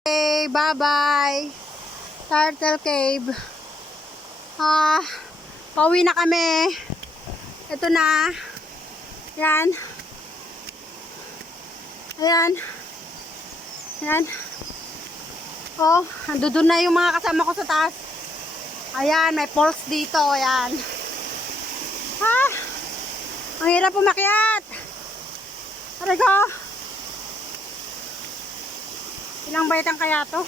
Okay, bye-bye. Turtle Cave. Pauwi na kami. Ito na. Yan. Ayan. Ayan. Oh, andun na yung mga kasama ko sa taas. Ayan, may falls dito. Ayan. Ang hirap umakyat. Aray ko. Ilang baitang kaya to?